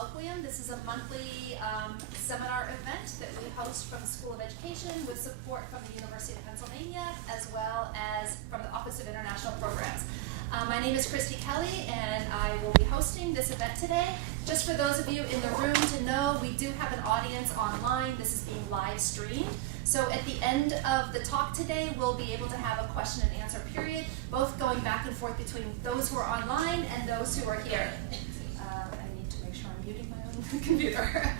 Colloquium. This is a monthly seminar event that we host from the School of Education with support from the University of Pennsylvania as well as from the Office of International Programs. My name is Christy Kelly and I will be hosting this event today. Just for those of you in the room to know, we do have an audience online. This is being live streamed. So at the end of the talk today, we'll be able to have a question and answer period, both going back and forth between those who are online and those who are here. I need to make sure I'm muting my own computer.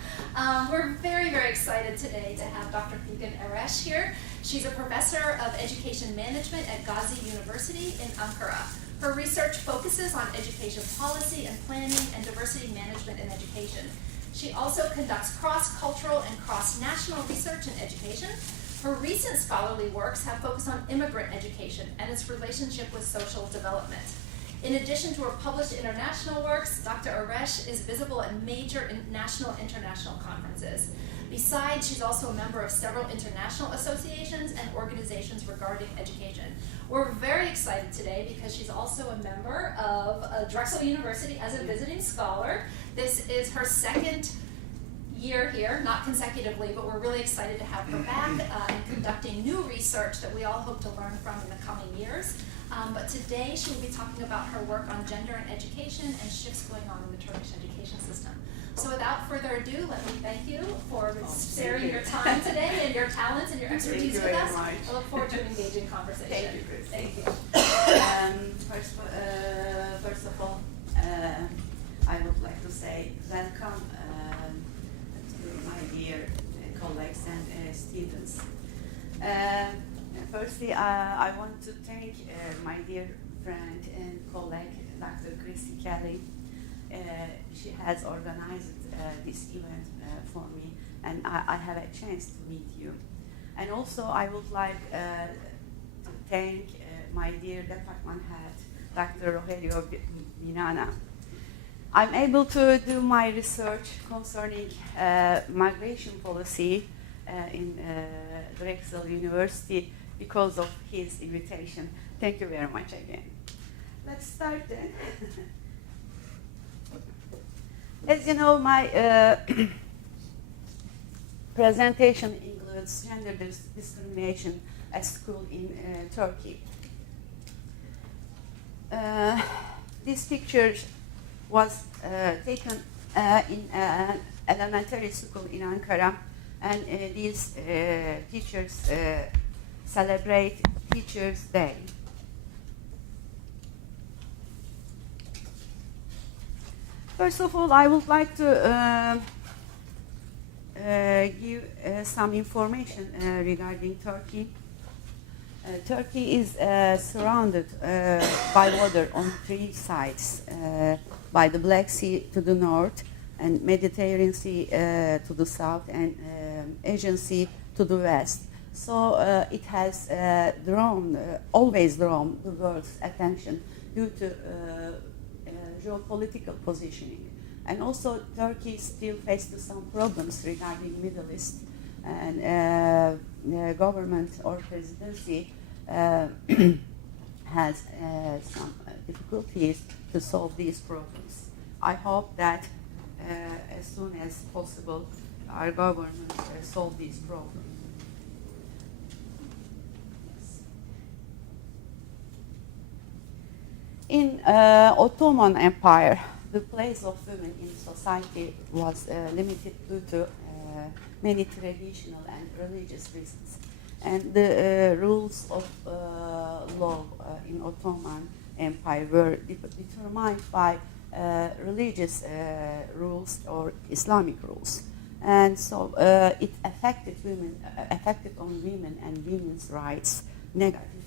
We're very, very excited today to have Dr. Figen Eresh here. She's a professor of education management at Gazi University in Ankara. Her research focuses on education policy and planning and diversity management in education. She also conducts cross-cultural and cross-national research in education. Her recent scholarly works have focused on immigrant education and its relationship with social development. In addition to her published international works, Dr. Eresh is visible at major national and international conferences. Besides, she's also a member of several international associations and organizations regarding education. We're very excited today because she's also a member of Drexel University as a visiting scholar. This is her second year here, not consecutively, but we're really excited to have her back and conducting new research that we all hope to learn from in the coming years. But today she will be talking about her work on gender and education and shifts going on in the Turkish education system. So without further ado, let me thank you for sharing your time today and your talents and your expertise with us. I look forward to an engaging conversation. Thank you, Chris. Thank you. First of all, I would like to say welcome to my dear colleagues and students. Firstly, I want to thank my dear friend and colleague, Dr. Christy Kelly. She has organized this event for me, and I have a chance to meet you. And also, I would like to thank my dear department head, Dr. Rogelio Binana. I'm able to do my research concerning migration policy in Drexel University because of his invitation. Thank you very much again. Let's start then. As you know, my presentation includes gender discrimination at school in Turkey. This picture was taken in an elementary school in Ankara, and these teachers celebrate Teachers' Day. First of all, I would like to give some information regarding Turkey. Turkey is surrounded by water on three sides, by the Black Sea to the north, and Mediterranean Sea to the south, and Asian Sea to the west. So it has always drawn the world's attention due to geopolitical positioning. And also Turkey still faces some problems regarding Middle East, and government or presidency has some difficulties to solve these problems. I hope that as soon as possible our government solve these problems. In Ottoman Empire, the place of women in society was limited due to many traditional and religious reasons. And the rules of law in Ottoman Empire were determined by religious rules or Islamic rules. And so it affected on women and women's rights negatively.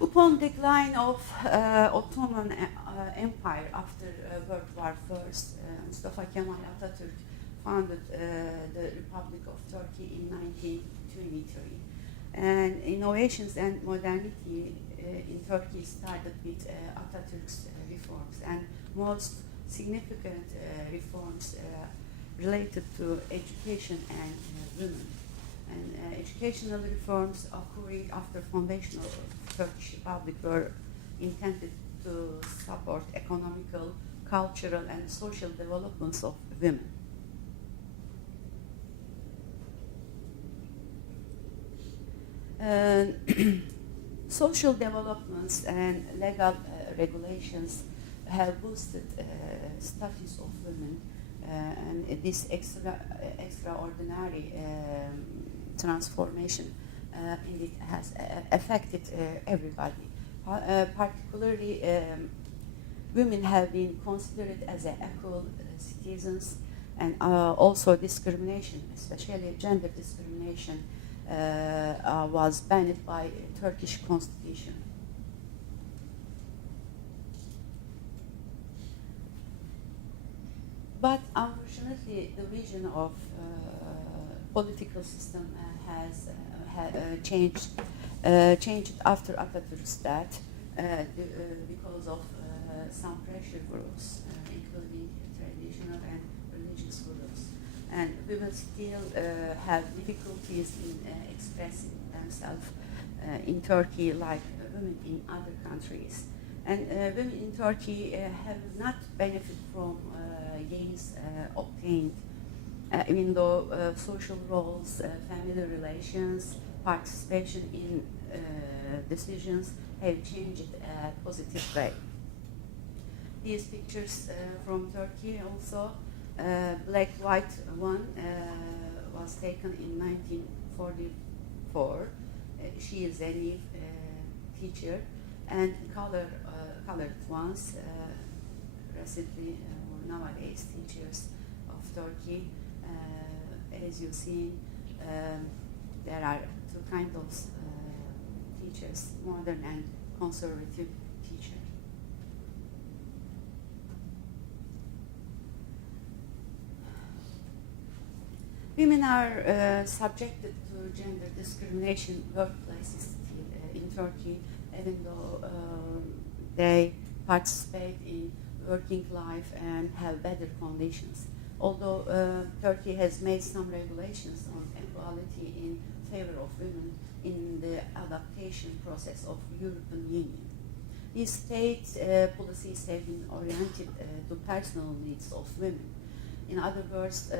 Upon decline of Ottoman Empire after World War I, Mustafa Kemal Atatürk founded the Republic of Turkey in 1923. And innovations and modernity in Turkey started with Atatürk's reforms, and most significant reforms related to education and women. And educational reforms occurring after foundation of Turkish Republic were intended to support economical, cultural, and social developments of women. Social developments and legal regulations have boosted status of women, and this extraordinary transformation indeed has affected everybody. Particularly, women have been considered as equal citizens, and also discrimination, especially gender discrimination, was banned by Turkish constitution. But unfortunately, the vision of political system has changed after Atatürk's death because of some pressure groups, including traditional and religious groups. And women still have difficulties in expressing themselves in Turkey like women in other countries. And women in Turkey have not benefited from gains obtained, even though social roles, family relations, participation in decisions have changed in a positive way. These pictures from Turkey also, black-white one was taken in 1944. She is a new teacher, and colored ones recently nowadays teachers of Turkey. As you see, there are two kinds of teachers: modern and conservative teacher. Women are subjected to gender discrimination workplaces in Turkey, even though they participate in working life and have better conditions. Although Turkey has made some regulations on equality in favor of women in the adaptation process of European Union. These state policies have been oriented to personal needs of women. In other words,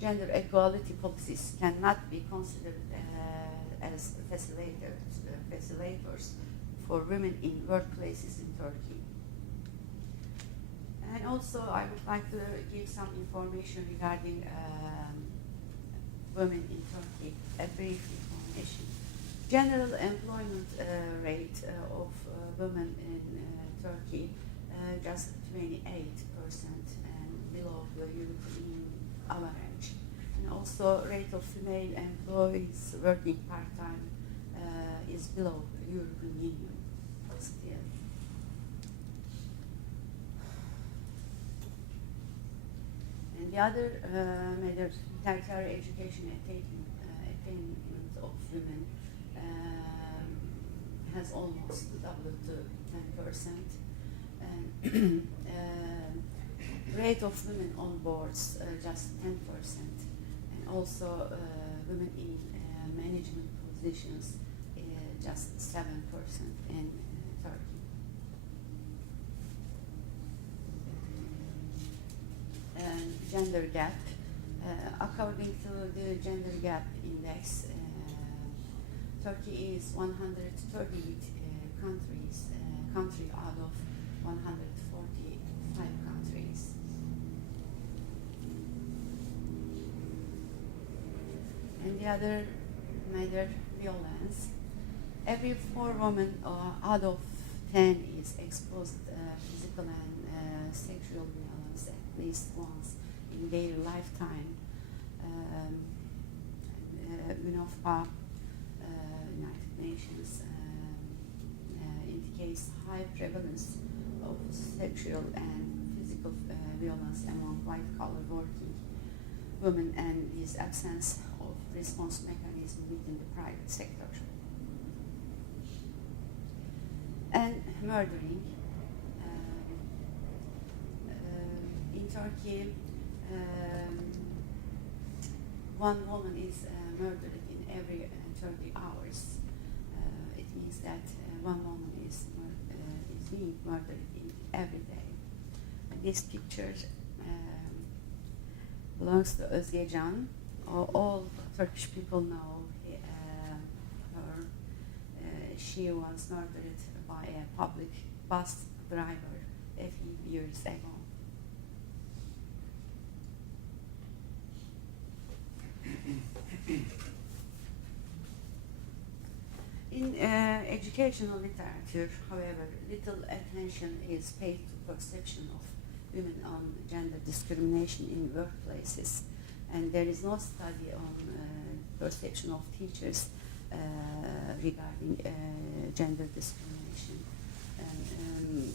gender equality policies cannot be considered as facilitators for women in workplaces in Turkey. And also, I would like to give some information regarding women in Turkey, a brief information. General employment rate of women in Turkey just 28% and below the European average. And also, rate of female employees working part-time is below the European Union still. And the other matter, tertiary education attainment of women has almost doubled to 10%. And rate of women on boards just 10%. And also women in management positions just 7% in Turkey. And gender gap. According to the gender gap index, Turkey is 138 country out of 145 countries. And the other matter, violence. Every 4 women out of 10 is exposed to physical and sexual violence at least once in their lifetime. UNOFPA, United Nations, indicates high prevalence of sexual and physical violence among white-collar working women, and this absence of response mechanism within the private sector. And murdering. In Turkey, 1 woman is murdered in every 30 hours. It means that 1 woman is being murdered every day. And this picture belongs to Özge Can. All Turkish people know her. She was murdered by a public bus driver a few years ago. In educational literature, however, little attention is paid to perception of women on gender discrimination in workplaces, and there is no study on perception of teachers regarding gender discrimination. And,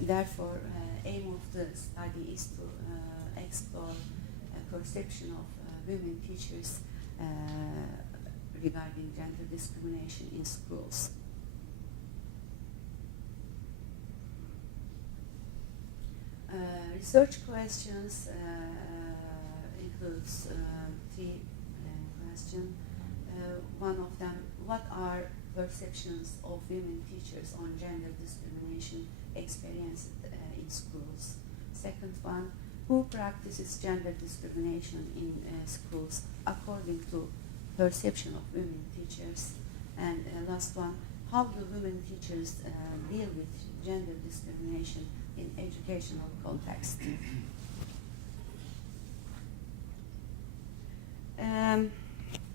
therefore, aim of the study is to explore perception of women teachers regarding gender discrimination in schools. Research questions includes three questions. One of them, what are perceptions of women teachers on gender discrimination experienced in schools? Second one, who practices gender discrimination in schools according to perception of women teachers? And last one, how do women teachers deal with gender discrimination in educational context?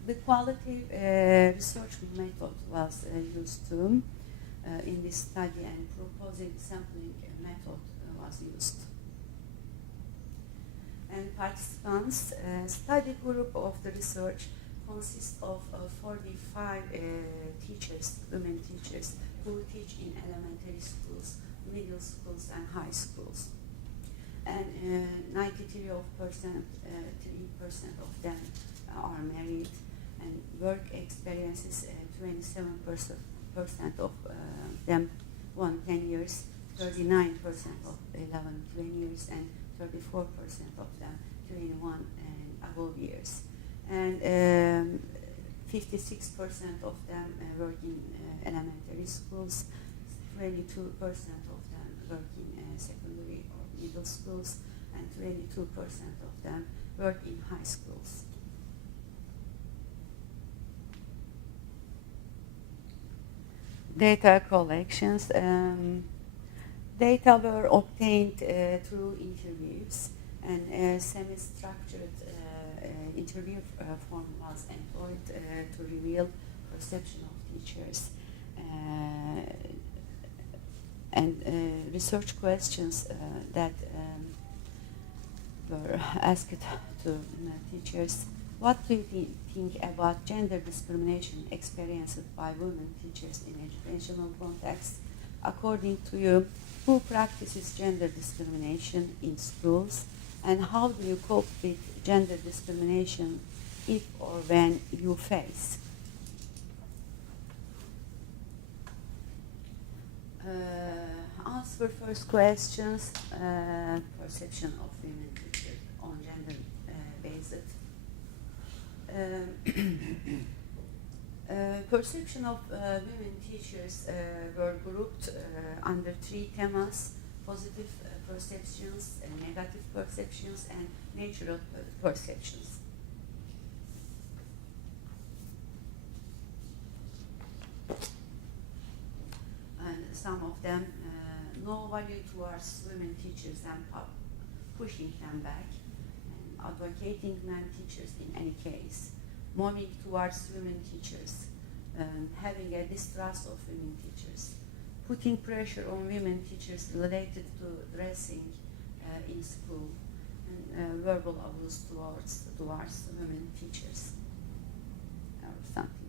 The qualitative research method was used too in this study, and proposing sampling method was used. And participants, study group of the research consists of 45 teachers, women teachers, who teach in elementary schools, middle schools, and high schools. And 93% of them are married, and work experiences 27% of them 10 years, 39% of 11 years, and 34% of them 21 and above years. And 56% of them work in elementary schools, 22% of them work in secondary or middle schools, and 22% of them work in high schools. Data collections. Data were obtained through interviews, and a semi-structured interview form was employed to reveal perception of teachers. And research questions that were asked to teachers. What do you think about gender discrimination experienced by women teachers in educational context? According to you, who practices gender discrimination in schools, and how do you cope with gender discrimination if or when you face? Answer first questions. Perception of women teachers on gender based. Perception of women teachers were grouped under three themes: positive perceptions, negative perceptions, and natural perceptions. And some of them no value towards women teachers and pushing them back, and advocating men teachers in any case, moving towards women teachers, having a distrust of women teachers, putting pressure on women teachers related to dressing in school, and verbal abuse towards women teachers, or something.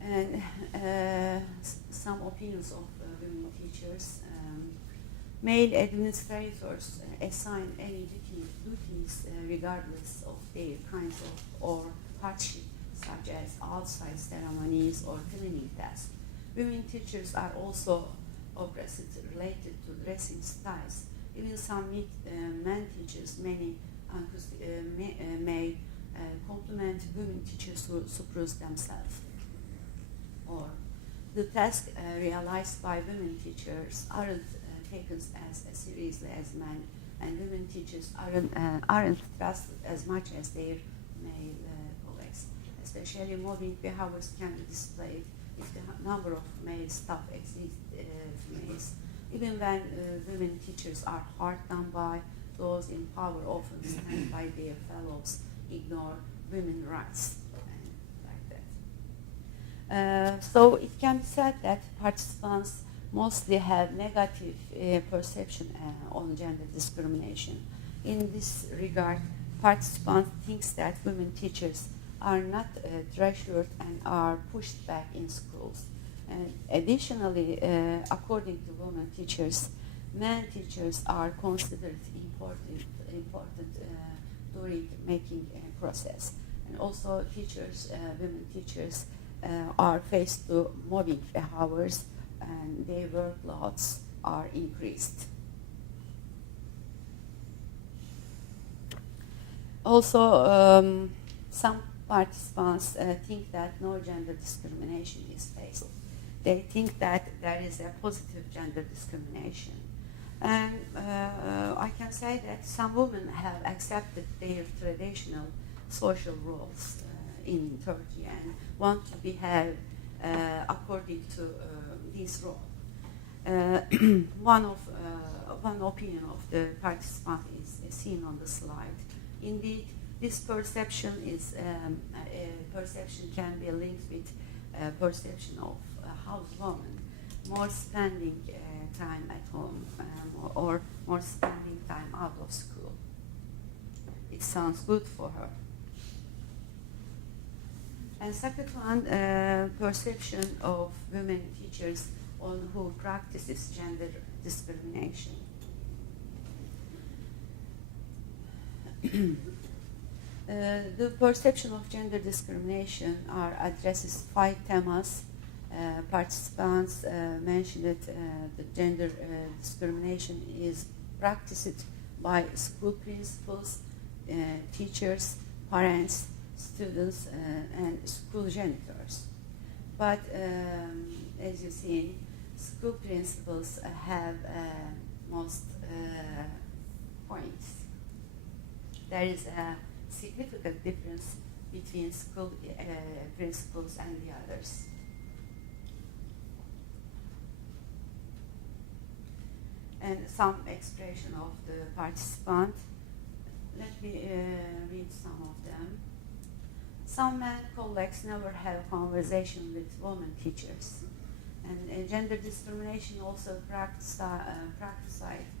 And some opinions of women teachers. Male administrators assign any duties regardless of their kinds of or hardship, such as outside ceremonies or cleaning tasks. Women teachers are also oppressed related to dressing styles. Even some men teachers, may compliment women teachers who suppress themselves, or The tasks realized by women teachers aren't taken as seriously as men, and women teachers aren't trusted as much as their male colleagues. Especially mobbing behaviors can be displayed if the number of male staff exceeds females. Even when women teachers are hard done by, those in power often stand by their fellows, ignore women's rights, and like that. So it can be said that participants mostly have negative perception on gender discrimination. In this regard, participants think that women teachers are not treasured and are pushed back in schools. And additionally, according to women teachers, men teachers are considered important during making process. And also teachers, women teachers are faced to mobbing behaviors and their workloads are increased. Also, some participants think that no gender discrimination is faced. They think that there is a positive gender discrimination. And I can say that some women have accepted their traditional social roles in Turkey and want to behave according to this role. One opinion of the participant is seen on the slide. Indeed, this perception can be linked with perception of housewoman, more spending time at home or more spending time out of school. It sounds good for her. And second one, perception of women teachers on who practices gender discrimination. The perception of gender discrimination addresses 5 themes. Participants mentioned that the gender discrimination is practiced by school principals, teachers, parents, students, and school janitors. But as you see, school principals have most points. There is a significant difference between school principals and the others. And some expression of the participant. Let me read some of them. Some men colleagues never have conversation with women teachers. And gender discrimination also practiced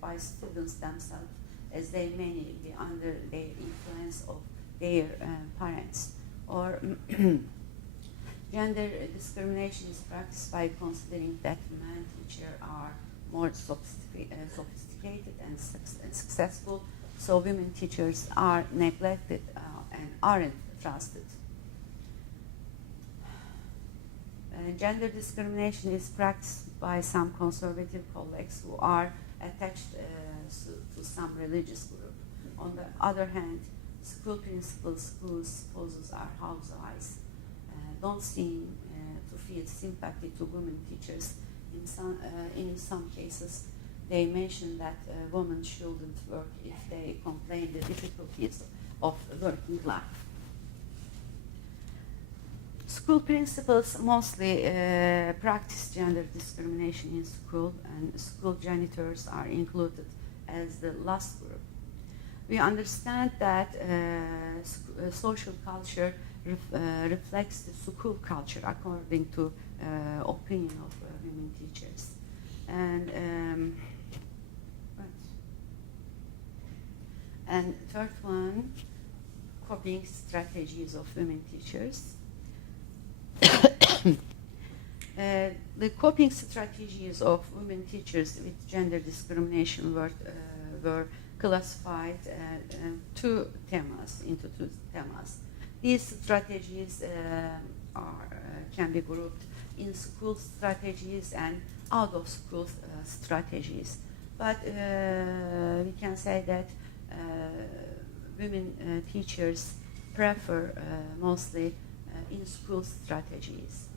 by students themselves, as they may be under the influence of their parents. Or gender discrimination is practiced by considering that men teachers are more sophisticated and successful, so women teachers are neglected and aren't trusted. Gender discrimination is practiced by some conservative colleagues who are attached to some religious group. On the other hand, school principals whose spouses are housewives don't seem to feel sympathy to women teachers. In some cases, they mention that women shouldn't work if they complain the difficulties of working life. School principals mostly practice gender discrimination in school, and school janitors are included as the last group. We understand that social culture reflects the school culture according to opinion of women teachers. And third one, coping strategies of women teachers. The coping strategies of women teachers with gender discrimination were classified into two themes. These strategies can be grouped in school strategies and out of school strategies. But we can say that women teachers prefer mostly in school strategies.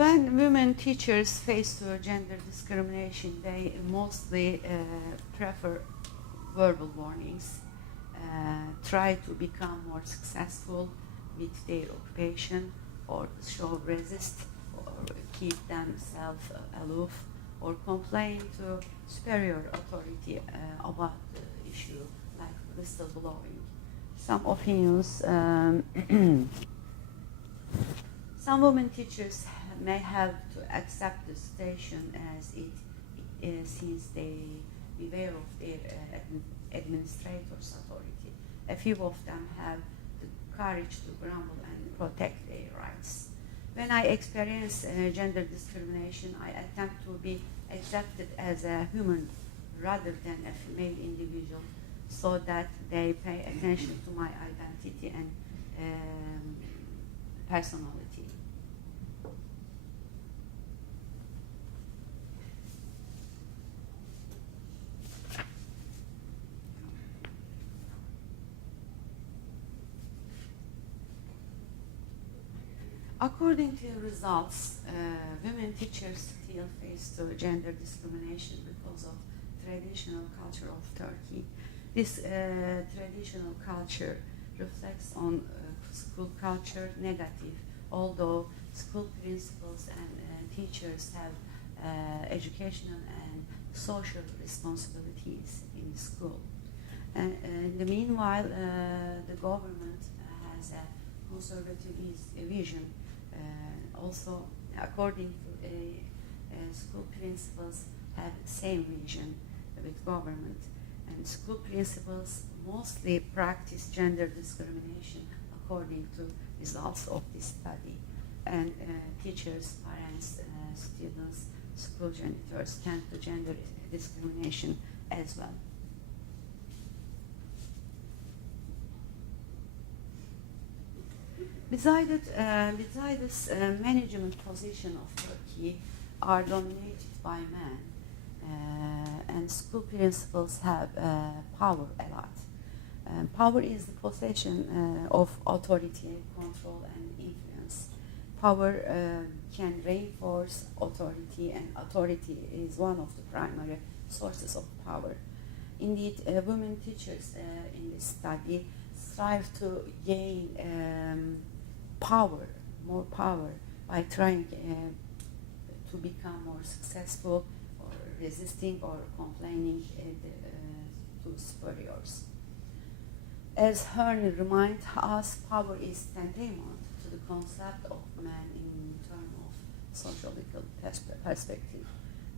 When women teachers face to gender discrimination, they mostly prefer verbal warnings, try to become more successful with their occupation, or show resist, or keep themselves aloof, or complain to superior authority about the issue, like whistleblowing. Some opinions. Some women teachers may have to accept the situation as it since they beware of their administrator's authority. A few of them have the courage to grumble and protect their rights. When I experience gender discrimination, I attempt to be accepted as a human rather than a female individual, so that they pay attention to my identity and personality. According to results, women teachers still face gender discrimination because of traditional culture of Turkey. This traditional culture reflects on school culture negative, although school principals and teachers have educational and social responsibilities in school. And in the meanwhile, the government has a conservative vision. Also, according to school principals have the same vision with government, and school principals mostly practice gender discrimination according to results of this study. And teachers, parents, students, school janitors tend to gender discrimination as well. Besides this management position of Turkey are dominated by men, and school principals have power a lot. Power is the possession of authority, control, and influence. Power can reinforce authority, and authority is one of the primary sources of power. Indeed, women teachers in this study strive to gain more power, by trying to become more successful, or resisting or complaining to superiors. As Hearn reminds us, power is tantamount to the concept of man in terms of sociological perspective.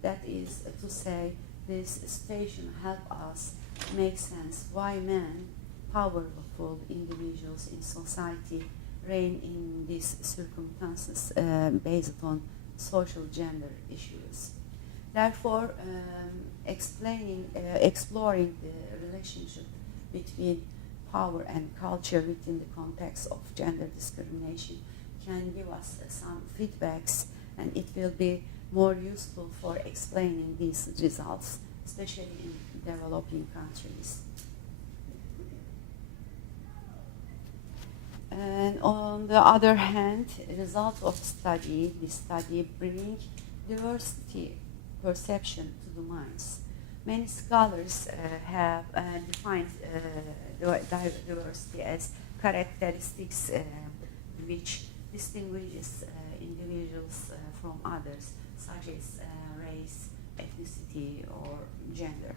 That is to say, this station helps us make sense why men, powerful individuals in society, reign in these circumstances based on social gender issues. Therefore, exploring the relationship between power and culture within the context of gender discrimination can give us some feedbacks, and it will be more useful for explaining these results, especially in developing countries. And on the other hand, results of this study bring diversity perception to the minds. Many scholars have defined diversity as characteristics which distinguishes individuals from others, such as race, ethnicity, or gender.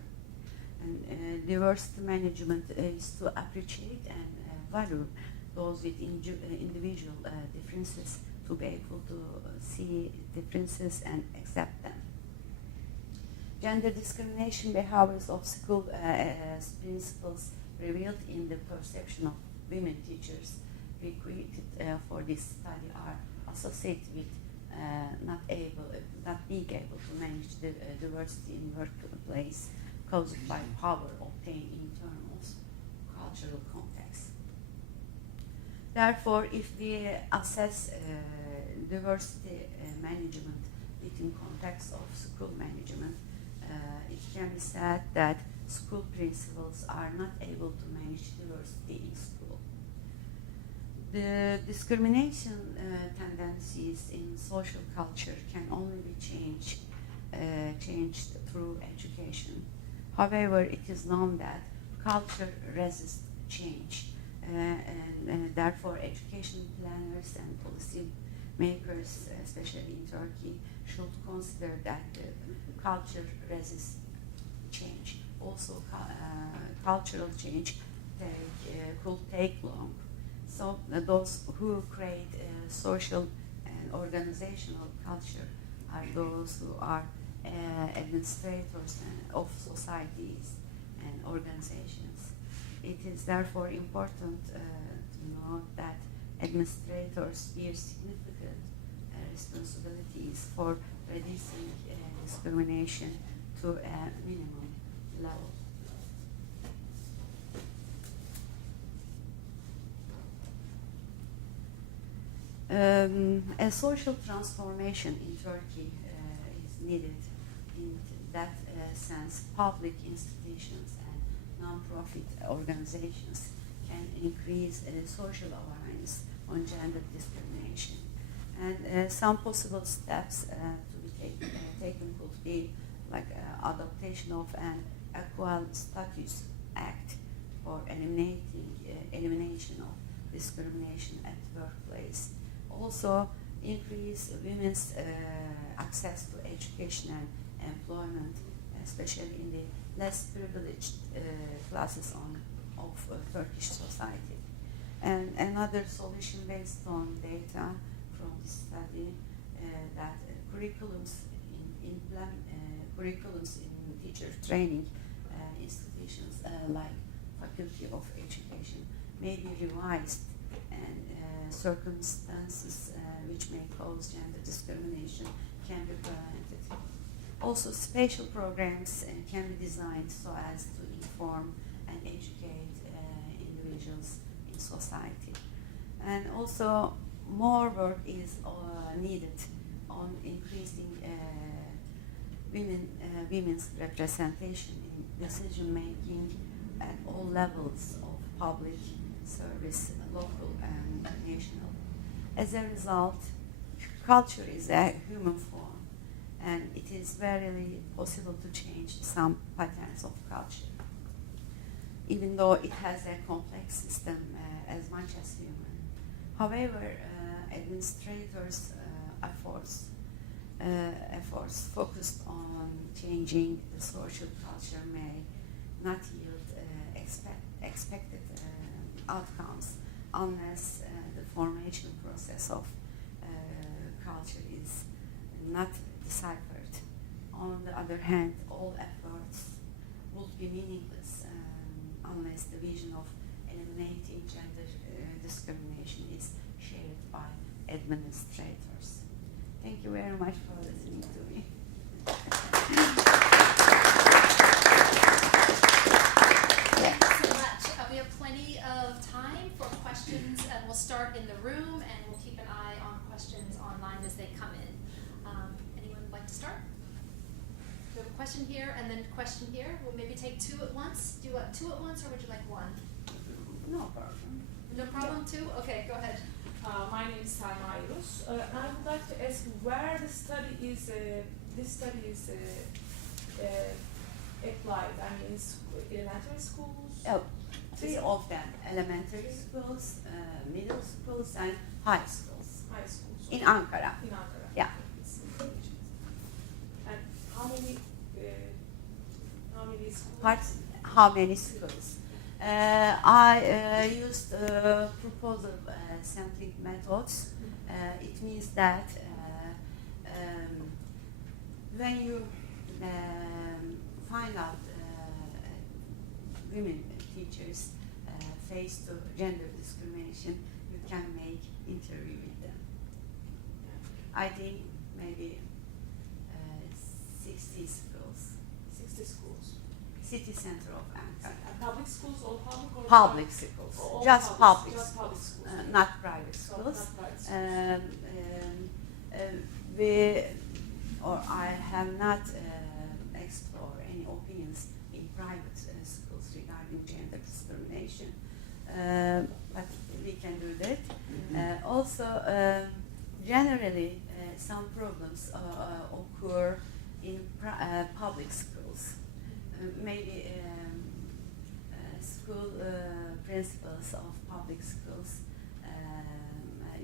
And diversity management is to appreciate and value those with individual differences, to be able to see differences and accept them. Gender discrimination behaviors of school principals revealed in the perception of women teachers recruited for this study are associated with not being able to manage the diversity in workplace caused by power obtained in internal cultural context. Therefore, if we assess diversity management within context of school management, it can be said that school principals are not able to manage diversity in school. The discrimination tendencies in social culture can only be changed through education. However, it is known that culture resists change, and therefore education planners and policy makers, especially in Turkey, should consider that culture resists change. Also, cultural change could take long. So those who create social and organizational culture are those who are administrators of societies and organizations. It is therefore important to note that administrators bear significant responsibilities for reducing discrimination to a minimum level. A social transformation in Turkey is needed. In that sense, public institutions and non-profit organizations can increase social awareness on gender discrimination. And some possible steps to be taken could be like adaptation of an Equal Status Act for elimination of discrimination at the workplace. Also, increase women's access to education and employment, especially in the less privileged classes of Turkish society. And another solution based on data from this study that curriculums in teacher training institutions like Faculty of Education may be revised, and circumstances which may cause gender discrimination can be prevented. Also, special programs can be designed so as to inform and educate individuals in society. And also, more work is needed on increasing women's representation in decision making at all levels of public service, local and national. As a result, culture is a human form, and it is very possible to change some patterns of culture, even though it has a complex system as much as human. However, administrators' efforts focused on changing the social culture may not yield expected outcomes unless the formation process of culture is not deciphered. On the other hand, all efforts would be meaningless unless the vision of eliminating gender discrimination is shared by administrators. Thank you very much for listening to me. Thank you so much. We have plenty of time for questions, and we'll start in the room, and we'll keep an eye on questions online as they come in. Anyone would like to start? We have a question here, and then a question here. We'll maybe take two at once. Do you want two at once, or would you like one? No problem. No problem, two? Okay, go ahead. My name is Salma Ayrus. I would like to ask where the study is. This study is applied. I mean, elementary schools. Oh, three of them: elementary schools, middle schools, and high schools. High schools. In Ankara. In Ankara. Yeah. And how many schools? How many schools? I used proposal sampling methods. It means that when you find out women teachers face to gender discrimination, you can make interview with them. I think maybe 60 schools. 60 schools. City center of Ankara. Public schools or public or Public schools, All just public Just schools, public schools. not private schools. Not private schools. I have not explored any opinions in private schools regarding gender discrimination, but we can do that. also, generally, some problems occur in public schools. Maybe school principals of public schools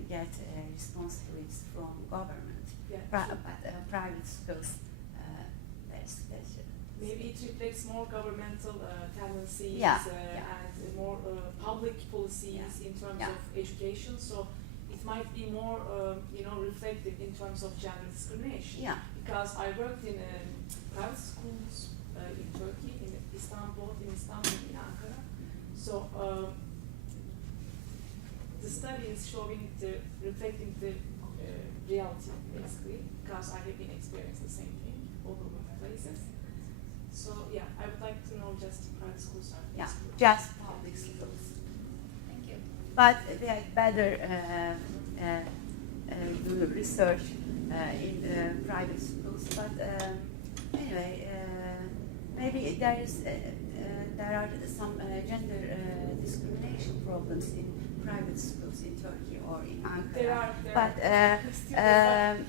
get responsibilities from government. Yeah. But private schools, that's Maybe it reflects more governmental tendencies Yeah, and more public policies in terms Yeah. of education. So it might be more, reflective in terms of gender discrimination. Yeah. Because I worked in private schools in Turkey, in Istanbul, in Ankara. So the study is showing reflecting the reality basically, because I have been experiencing the same thing all over places. So yeah, I would like to know just private schools are Yeah, excluded. just public schools. Thank you. But we had better do research in private schools. But anyway, maybe there are some gender discrimination problems in private schools in Turkey or in Ankara. There are But still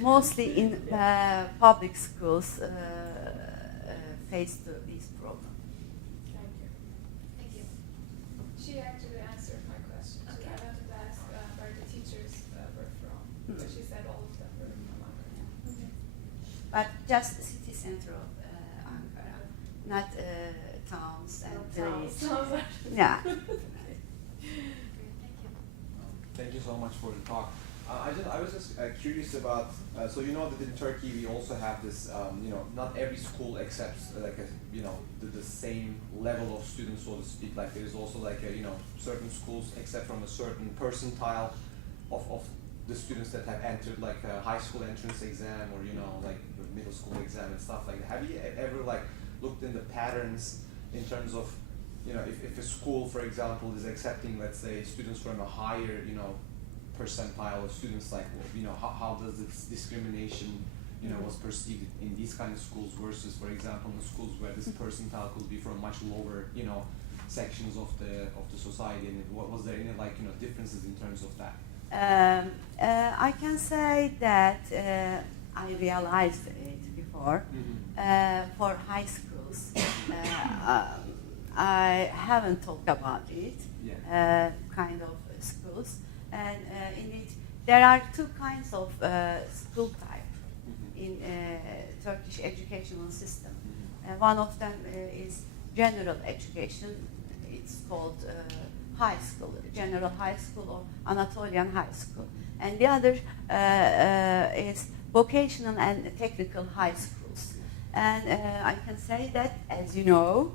mostly in public schools face this problem. Thank you. Thank you. She actually answered my question. So Okay. I wanted to ask where the teachers were from, but she said all of them were from Ankara. Mm-hmm. But just the city center of Ankara, not towns and villages. Sounds like Yeah. Thank you. Thank you so much for the talk. I was just curious about, so you know that in Turkey we also have this, not every school accepts the same level of students, so to speak. Like there's also certain schools accept from a certain percentile of the students that have entered like a high school entrance exam or like the middle school exam and stuff like that. Have you ever looked in the patterns in terms of, if a school, for example, is accepting, let's say, students from a higher, percentile of students, how does this discrimination, was perceived in these kind of schools versus, for example, in the schools where this percentile could be from much lower, sections of the society, and was there any differences in terms of that? I can say that I realized it before. For high schools, I haven't talked about it. Yeah. Kind of schools, and indeed there are two kinds of school type in Turkish educational system. One of them is general education. It's called high school, general high school or Anatolian high school, and the other is vocational and technical high schools. And I can say that, as you know,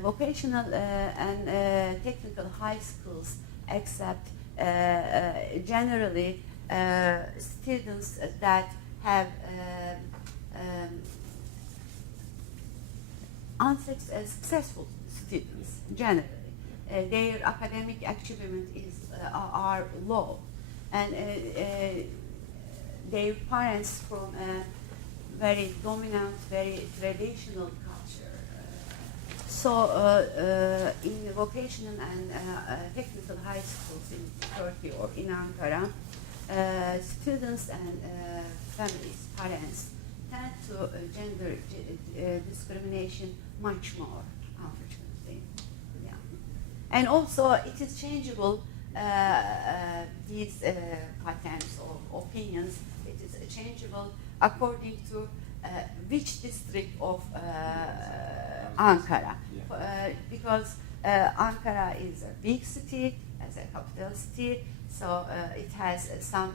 vocational and technical high schools accept generally students that have unsuccessful students generally. Their academic achievement are low, and their parents from a very dominant, very traditional culture. So in vocational and technical high schools in Turkey or in Ankara, students and families, parents, tend to gender discrimination much more, unfortunately. Yeah. And also it is changeable, these patterns or opinions, it is changeable according to which district of Ankara. Because Ankara is a big city, as a capital city, so it has some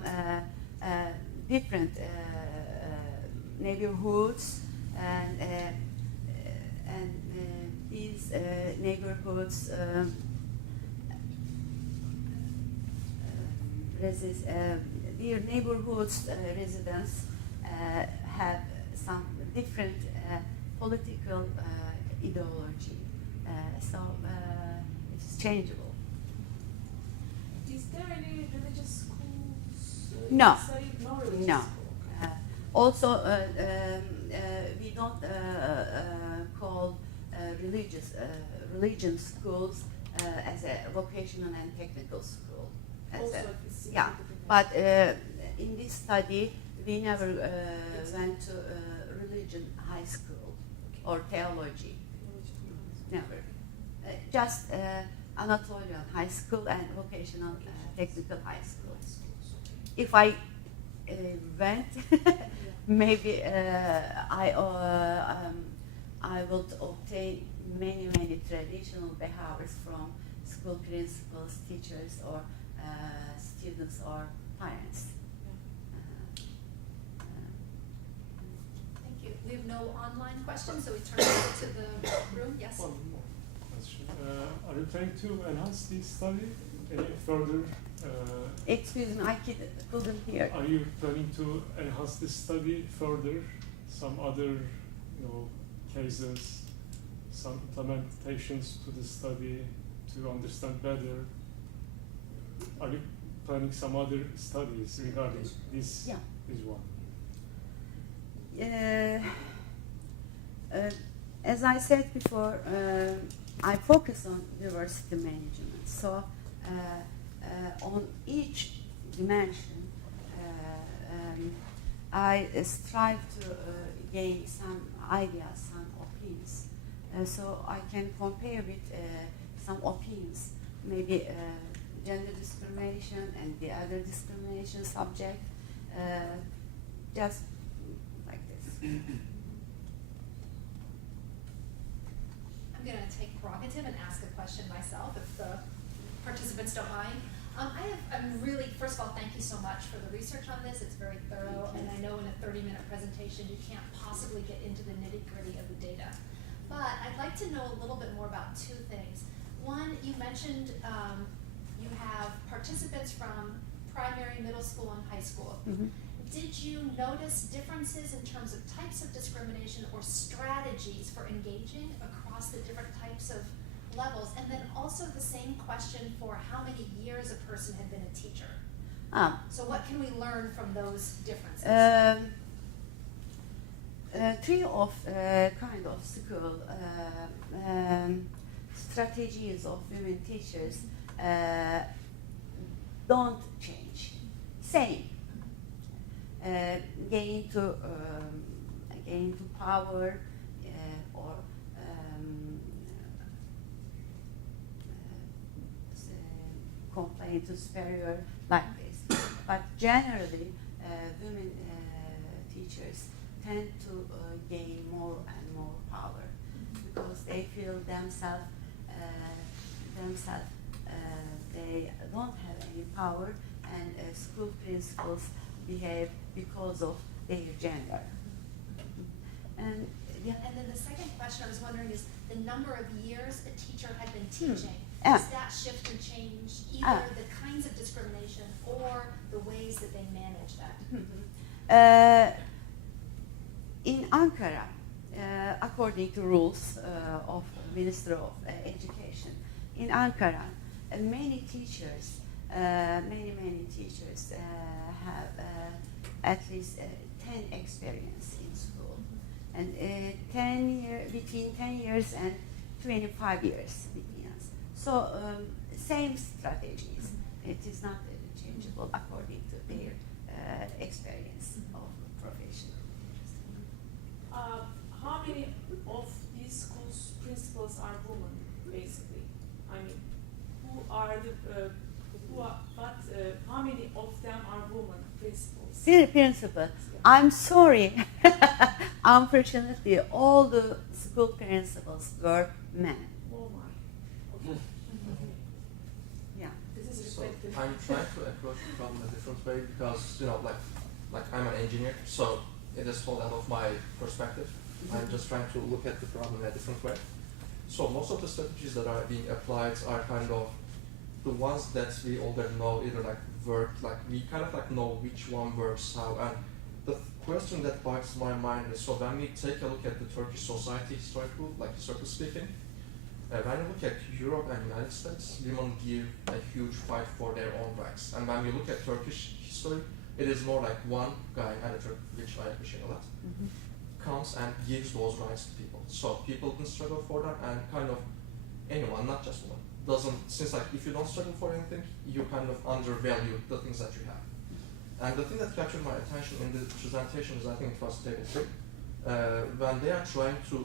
different neighborhoods, and these neighborhoods their neighborhoods residents have some different political ideology, so it's changeable. Is there any religious schools? No. Studied? No religious No. school. Also, we don't call religion schools as a vocational and technical school. Also, it's Yeah, significant. but in this study, we never went to religion high school or theology. Never. Just Anatolian high school and vocational technical high school. If I went, maybe I would obtain many traditional behaviors from school principals, teachers, or students or parents. Thank you. We have no online questions, so we turn it over to the room. Yes? One more question. Are you trying to enhance this study any further? Excuse me, I couldn't hear. Are you planning to enhance this study further? Some other, cases, some implementations to the study to understand better? Are you planning some other studies regarding this? Yeah. This one. As I said before, I focus on university management. So on each dimension, I strive to gain some ideas, some opinions, so I can compare with some opinions, maybe gender discrimination and the other discrimination subject, just like this. I'm going to take prerogative and ask a question myself, if the participants don't mind. I'm really, first of all, thank you so much for the research on this. It's very thorough, and I know in a 30-minute presentation you can't possibly get into the nitty-gritty of the data. But I'd like to know a little bit more about two things. One, you mentioned you have participants from primary, middle school, and high school. Mm-hmm. Did you notice differences in terms of types of discrimination or strategies for engaging across the different types of levels? And then also the same question for how many years a person had been a teacher. So what can we learn from those differences? Three of kind of school strategies of women teachers don't change. Same. Gain to power or complain to superior like this. But generally, women teachers tend to gain more and more power because they feel themselves they don't have any power, and school principals behave because of their gender. And yeah. And then the second question I was wondering is the number of years a teacher had been teaching. Ah. Does that shift and change either the kinds of discrimination or the ways that they manage that? In Ankara, according to rules of Minister of Education, in Ankara, many teachers have at least 10 experience in school, and between 10 years and 25 years between us. So same strategies. It is not changeable according to their experience of profession. How many of these schools' principals are women, basically? I mean, how many of them are women principals? Dear principal, I'm sorry. Unfortunately, all the school principals were men. Oh my. Okay. Yeah. This is So reflected. I'm trying to approach the problem in a different way because, like I'm an engineer, so it is all out of my perspective. I'm just trying to look at the problem in a different way. So most of the strategies that are being applied are kind of the ones that we already know, either we kind of know which one works how. And the question that bites my mind is, so when we take a look at the Turkish society historically speaking, when you look at Europe and United States, women give a huge fight for their own rights. And when we look at Turkish history, it is more like one guy, and a Turk, which I appreciate a lot, comes and gives those rights to people. So people can struggle for them, and kind of anyone, not just women, doesn't, since like if you don't struggle for anything, you kind of undervalue the things that you have. And the thing that captured my attention in the presentation is, I think it was table 3, when they are trying to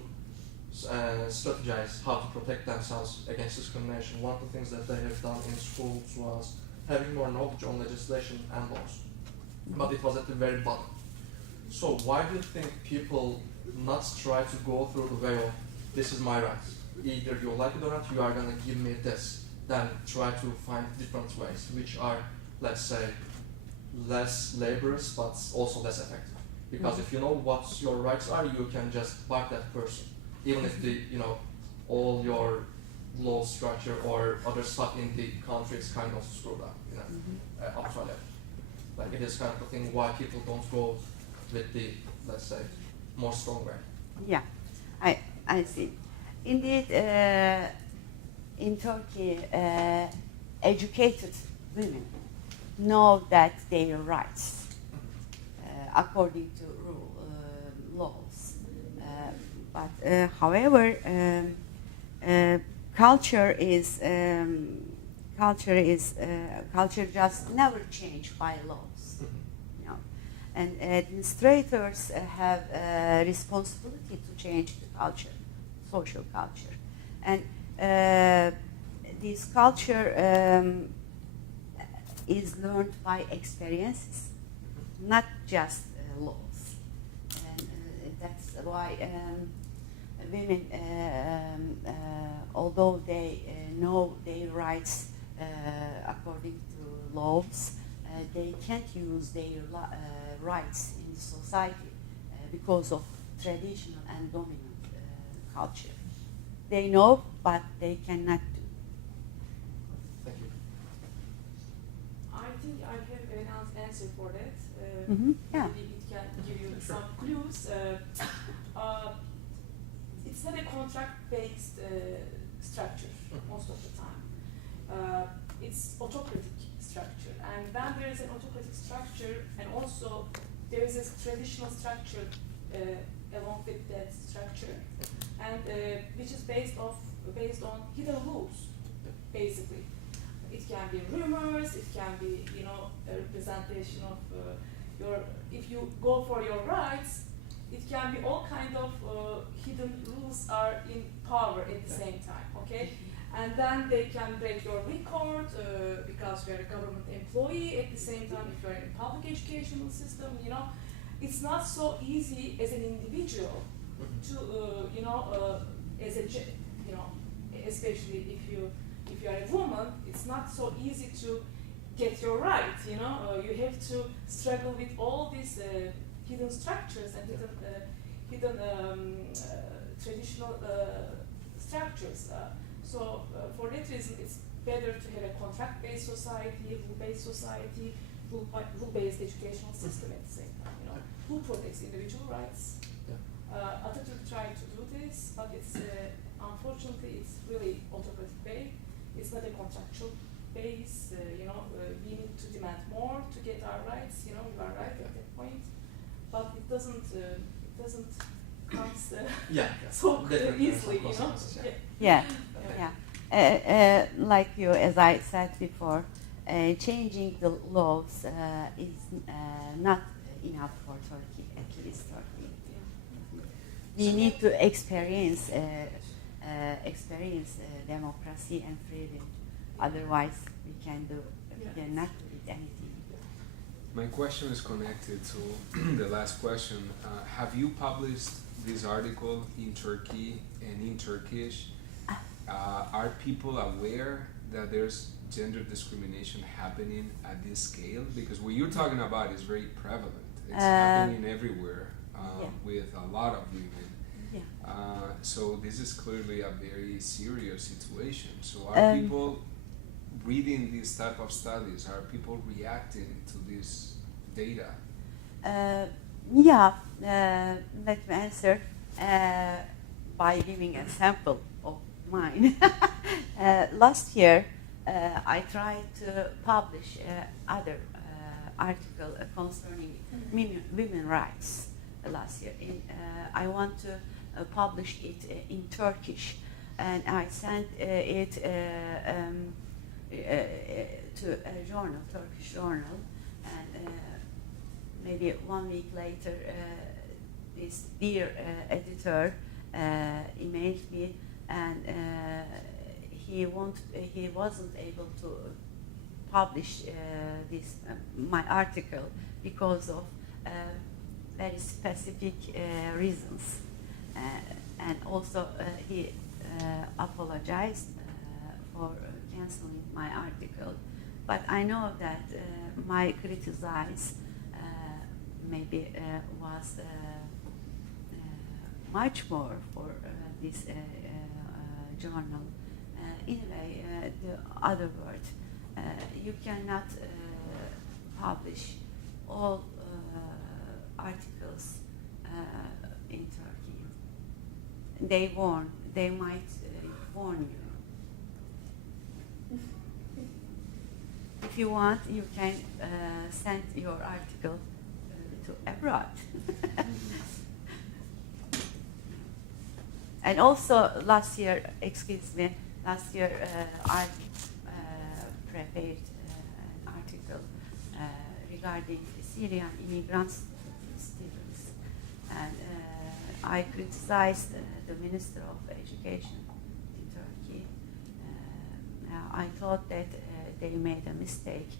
strategize how to protect themselves against discrimination, one of the things that they have done in schools was having more knowledge on legislation and laws. But it was at the very bottom. So why do you think people not try to go through the way of, this is my rights, either you like it or not, you are going to give me this, then try to find different ways, which are, let's say, less laborious but also less effective. Because if you know what your rights are, you can just bite that person, even if the all your law structure or other stuff in the country is kind of screwed up, up to a level. Like it is kind of the thing why people don't go with the, let's say, more strong way. Yeah, I see. Indeed, in Turkey, educated women know that their rights, according to laws. But however, culture just never changed by laws. You know, and administrators have a responsibility to change the culture, social culture, and this culture is learned by experiences, not just laws, and that's why women, although they know their rights according to laws, they can't use their rights in society because of traditional and dominant culture. They know, but they cannot do. Thank you. I think I have an answer for that. Yeah. Maybe it can give you some clues. It's not a contract-based structure most of the time. It's autocratic structure, and when there is an autocratic structure, and also there is a traditional structure along with that structure, and which is based on hidden rules, basically. It can be rumors, it can be a representation of if you go for your rights, it can be all kind of hidden rules are in power at the same time, okay? And then they can break your record because you're a government employee. At the same time, if you're in a public educational system, it's not so easy as an individual to, as a, especially if you are a woman, it's not so easy to get your right. You have to struggle with all these hidden structures and hidden traditional structures. So for that reason, it's better to have a contract-based society, rule-based society, rule-based educational system at the same time. Who protects individual rights? Atatürk tried to do this, but it's unfortunately it's really autocratic way. It's not a contractual base. We need to demand more to get our rights. You are right at that point, but it doesn't come so easily. Yeah. Like you, as I said before, changing the laws is not enough for Turkey, at least Turkey. We need to experience democracy and freedom. Otherwise, we cannot do anything. My question is connected to the last question. Have you published this article in Turkey and in Turkish? Are people aware that there's gender discrimination happening at this scale? Because what you're talking about is very prevalent. It's happening everywhere with a lot of women. Yeah. So this is clearly a very serious situation. So are people reading these type of studies? Are people reacting to this data? Let me answer by giving a sample of mine. Last year, I tried to publish other article concerning women rights last year. I want to publish it in Turkish, and I sent it to a journal, Turkish journal, and maybe 1 week later, this dear editor emailed me, and he wasn't able to publish my article because of very specific reasons, and also he apologized for canceling my article. But I know that my criticize maybe was much more for this journal. Anyway, the other word, you cannot publish all articles in Turkey. They might warn you. If you want, you can send your article to abroad. And also last year I prepared an article regarding Syrian immigrant students, and I criticized the Minister of Education in Turkey. I thought that they made a mistake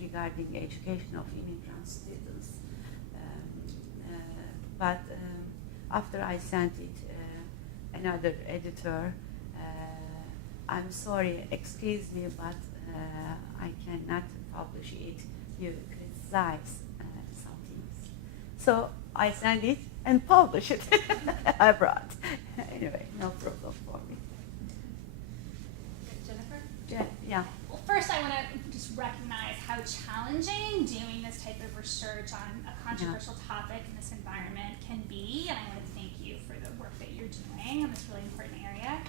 regarding education of immigrant students. But after I sent it, another editor, I'm sorry, excuse me, but I cannot publish it. You criticize some things. So I sent it and published it abroad. Anyway, no problem for me. Jennifer? Yeah. Well, first I want to just recognize how challenging doing this type of research on a controversial topic in this environment can be, and I want to thank you for the work that you're doing in this really important area.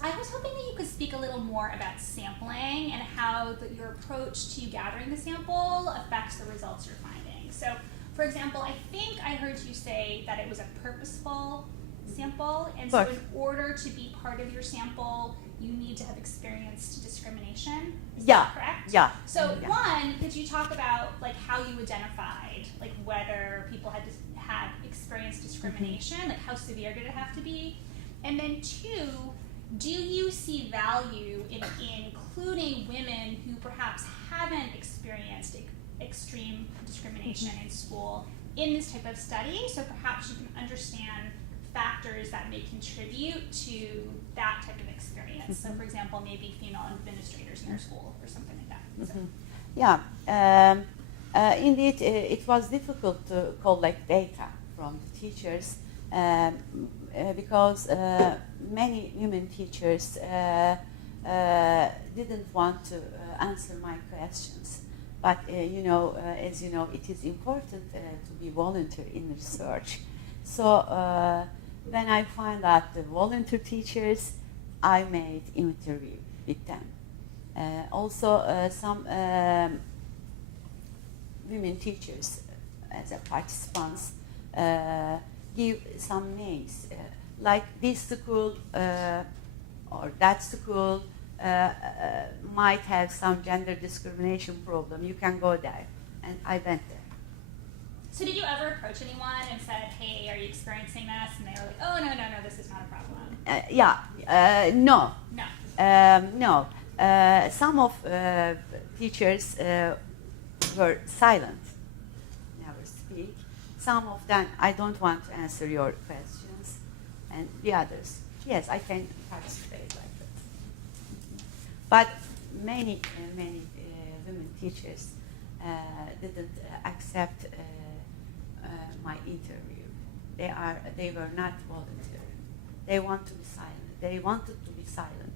I was hoping that you could speak a little more about sampling and how your approach to gathering the sample affects the results you're finding. So, for example, I think I heard you say that it was a purposeful sample, and so in order to be part of your sample, you need to have experienced discrimination. Is that correct? Yeah. So one, could you talk about like how you identified like whether people had experienced discrimination, like how severe did it have to be? And then two, do you see value in including women who perhaps haven't experienced extreme discrimination in school in this type of study, so perhaps you can understand factors that may contribute to that type of experience. So for example, maybe female administrators in their school or something like that. So. Yeah, indeed it was difficult to collect data from the teachers because many women teachers didn't want to answer my questions. But as you know, it is important to be volunteer in research. So when I find out the volunteer teachers, I made interview with them. Also, some women teachers, as a participants, give some names, like this school or that school might have some gender discrimination problem. You can go there, and I went there. So did you ever approach anyone and said, "Hey, are you experiencing this?" And they were like, "Oh, no, this is not a problem." No. No. No. Some of teachers were silent, never speak. Some of them, I don't want to answer your questions, and the others, yes, I can participate like that. But many women teachers didn't accept my interview. They were not volunteer. They want to be silent. They wanted to be silent.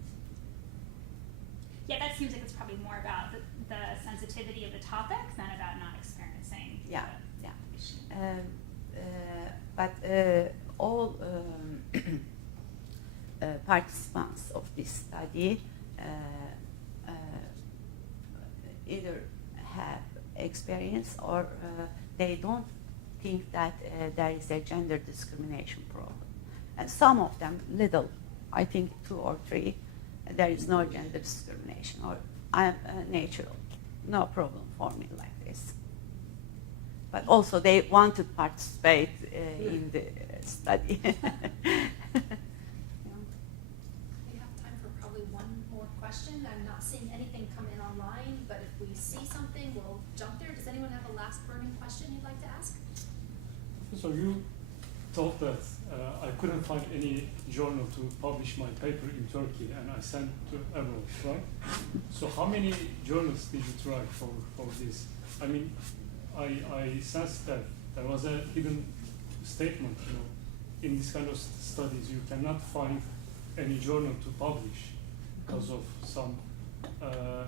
Yeah, that seems like it's probably more about the sensitivity of the topic than about not experiencing the issue. But all participants of this study either have experience or they don't think that there is a gender discrimination problem. And some of them, little, I think 2 or 3, there is no gender discrimination, or I'm natural, no problem for me like this. But also they want to participate in the study. We have time for probably one more question. I'm not seeing anything come in online, but if we see something, we'll jump there. Does anyone have a last burning question you'd like to ask? So you thought that I couldn't find any journal to publish my paper in Turkey, and I sent to abroad, right? So how many journals did you try for this? I mean, I sensed that there was a hidden statement, you know, in this kind of studies. You cannot find any journal to publish because of some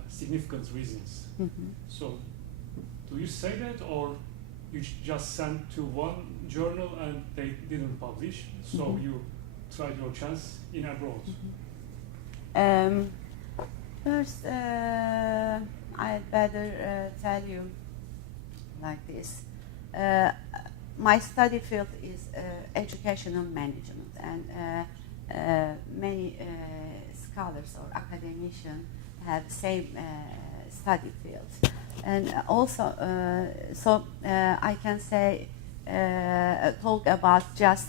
significant reasons. Mhm. So do you say that, or you just sent to one journal and they didn't publish, so Mhm. you tried your chance in abroad? First, I'd better tell you like this. My study field is educational management, and many scholars or academicians have same study fields. And also, I can say, talk about just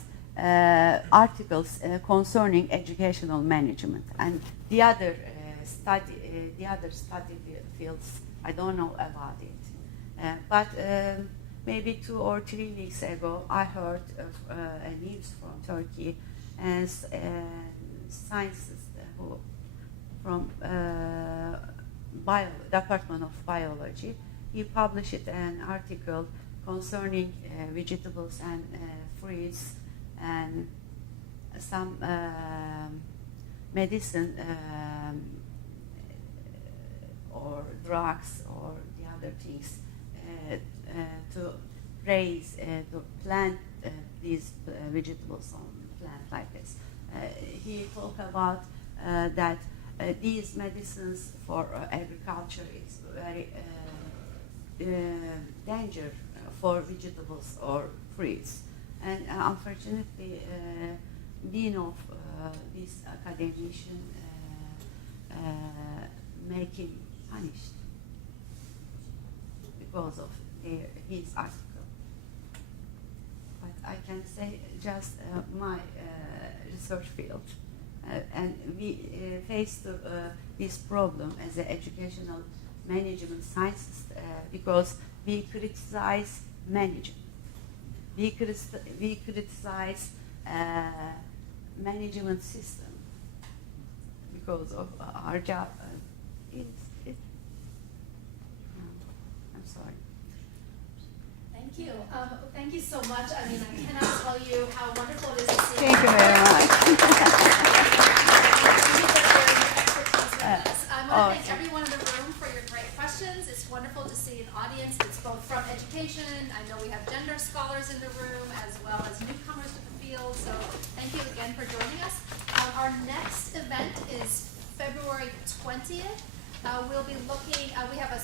articles concerning educational management, and the other study fields, I don't know about it. But maybe 2 or 3 weeks ago, I heard of a news from Turkey, as scientists who from Department of Biology, he published an article concerning vegetables and fruits and some medicine or drugs or the other things to raise, to plant these vegetables on plant like this. He talked about that these medicines for agriculture is very danger for vegetables or fruits. And unfortunately, dean of this academician make him punished because of his article. But I can say just my research field. And we faced this problem as an educational management scientist because we criticize management. We criticize management system because of our job. I'm sorry. Thank you. Thank you so much. I mean, I cannot tell you how wonderful it is to see Thank you very much. I want to thank everyone in the room for your great questions. It's wonderful to see an audience that's both from education. I know we have gender scholars in the room as well as newcomers to the field. So thank you again for joining us. Our next event is February 20th. We'll be looking, we have a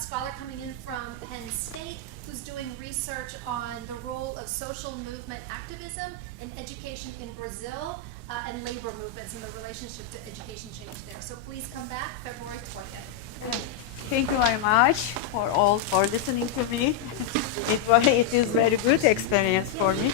scholar coming in from Penn State who's doing research on the role of social movement activism in education in Brazil and labor movements and the relationship to education change there. So please come back February 20th. Thank you very much for listening to me. It is very good experience for me.